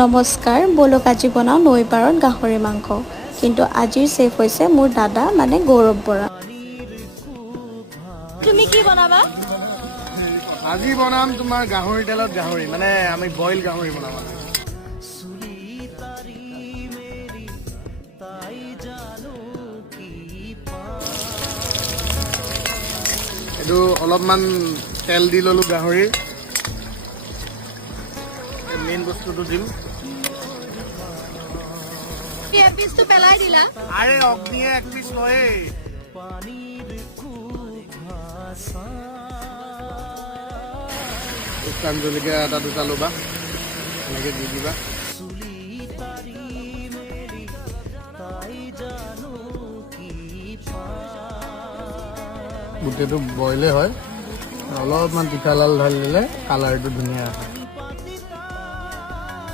নমস্কাৰ, বলক আজি বনাওঁ নৈ পাৰত গাহৰি মাংস। কিন্তু আজিৰ চেফ হৈছে মোৰ দাদা মানে গৌৰৱ বৰা। তুমি কি বনাবা? আজি বনাম তোমাৰ গাহৰি তেলত গাহৰি, মানে আমি বইল গাহৰি বনাম। এইটো অলপমান তেল দি ললো গাহৰি, মেইন বস্তুটো দিম। পিছটো পেলাই দিলা? আৰে অগ্নিয়ে এক পিছ লয়ে। শুকান জলকীয়া এটা দুটা ল'বা, এনেকৈ দি দিবা। গোটেইটো বইলে হয়, অলপমান তিতা লাল ঢালি দিলে কালাৰটো ধুনীয়া হয়।